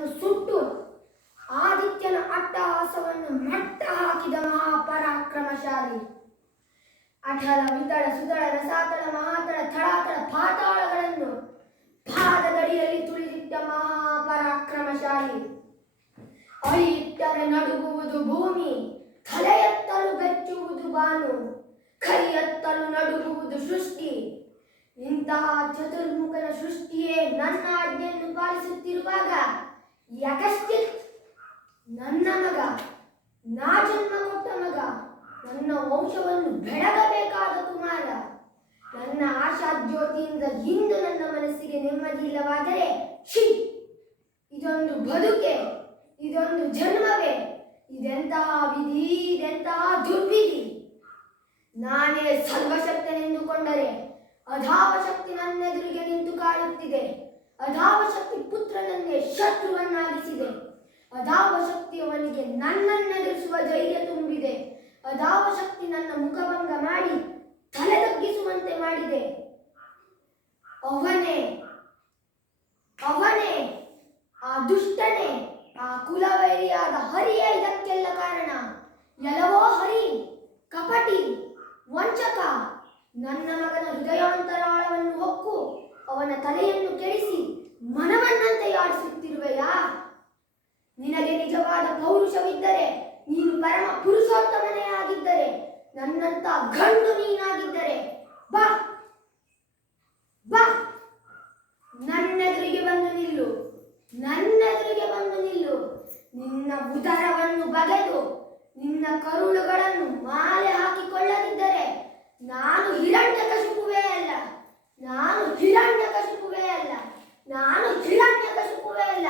ಆಕಾಶವನ್ನು ಸುಟ್ಟು ಆದಿತ್ಯನ ಅಟ್ಟಹಾಸವನ್ನು ಮಟ್ಟ ಹಾಕಿದ ಮಹಾಪರಾಕ್ರಮಶಾಲಿ. ಅಠಳ ವಿತಳ ಸುತಳ ರಸಾತಳ ಮಹಾತಳ ಥಳಾತಳ ಪಾತಾಳಗಳನ್ನು ಪಾದದಡಿಯಲ್ಲಿ ತುಳಿದಿಟ್ಟ ಮಹಾಪರಾಕ್ರಮಶಾಲಿ. ಅಳಿಯಿಟ್ಟರೆ ನಡುಗುವುದು ಭೂಮಿ, ತಲೆ ಎತ್ತಲು ಬೆಚ್ಚುವುದು ಬಾನು, ಕೈ ಎತ್ತಲು ನಡುಗುವುದು ಸೃಷ್ಟಿ. ಇಂತಹ ಚತುರ್ಮುಖನ ಸೃಷ್ಟಿಯೇ ನನ್ನ ಆಜ್ಞೆಯನ್ನು ಪಾಲಿಸುತ್ತಿರುವಾಗ ಯಕಶ್ಚಿತ್ ನನ್ನ ಮಗ, ನಾ ಜನ್ಮ ಕೊಟ್ಟ ಮಗ, ನನ್ನ ವಂಶವನ್ನು ಬೆಳಗಬೇಕಾದ ಕುಮಾರ, ನನ್ನ ಆಶಾಜ್ಯೋತಿಯಿಂದ ಇಂದು ನನ್ನ ಮನಸ್ಸಿಗೆ ನೆಮ್ಮದಿ ಇಲ್ಲವಾದರೆ ಛೀ, ಇದೊಂದು ಬದುಕೆ, ಇದೊಂದು ಜನ್ಮವೇ, ಇದೆಂತಹ ವಿಧಿ, ಇದೆಂತಹ ದುರ್ವಿಧಿ. ನಾನೇ ಸರ್ವಶಕ್ತನೆಂದುಕೊಂಡರೆ ಅಧಾವಶಕ್ತಿ ನನ್ನೆದುರಿಗೆ ನಿಂತು ಕಾಯುತ್ತಿದೆ. ಅಧಾವಶಕ್ತಿ ಪುತ್ರನನ್ನೇ ಶತ್ರುವನ್ನಾಗಿಸಿದೆ. ಅಧಾವಶಕ್ತಿಯವನಿಗೆ ನನ್ನನ್ನೆದುರಿಸುವ ಧೈರ್ಯ ತುಂಬಿದೆ. ಅಧಾವಶಕ್ತಿ ನನ್ನ ಮುಖಭಂಗ ಮಾಡಿ ತಲೆ ತಗ್ಗಿಸುವಂತೆ ಮಾಡಿದೆ. ಅವನೇ ಅವನೇ ಆ ದುಷ್ಟನೇ, ಆ ಕುಲವೈರಿಯಾದ ಹರಿಯೇ ಇದಕ್ಕೆಲ್ಲ ಕಾರಣ. ಎಲ್ಲವೋ ಹರಿ, ಕಪಟಿ, ವಂಚಕ, ನನ್ನ ಮಗನ ಹೃದಯಾಂತರಾಳವನ್ನು ಹೊಕ್ಕು ಅವನ ತಲೆಯನ್ನು ಕೆಡಿಸಿ ಮನವನ್ನಂತೆ ಆಡಿಸುತ್ತಿರುವೆಯಾ? ನಿನಗೆ ನಿಜವಾದ ಪೌರುಷವಿದ್ದರೆ, ನೀನು ಪರಮ ಪುರುಷೋತ್ತಮನೇ ಆಗಿದ್ದರೆ, ನನ್ನಂತ ಗಂಡು ನೀನಾಗಿದ್ದರೆ ಬಾ ಬಾ, ನನ್ನೆದುರಿಗೆ ಬಂದು ನಿಲ್ಲು, ನನ್ನೆದುರಿಗೆ ಬಂದು ನಿಲ್ಲು. ನಿನ್ನ ಉದರವನ್ನು ಬಗೆದು ನಿನ್ನ ಕರುಳುಗಳನ್ನು ಮಾಲೆ ಹಾಕಿಕೊಳ್ಳದಿದ್ದರೆ ನಾನು ಹಿರಣ್ಯಕಶಿಪುವೇ ಅಲ್ಲ, ನಾನು ಹಿರಣ್ಯಕಶಿಪುವೇ ಅಲ್ಲ, ನಾನು ಹಿರಣ್ಯಕಶಿಪುವೇ ಅಲ್ಲ.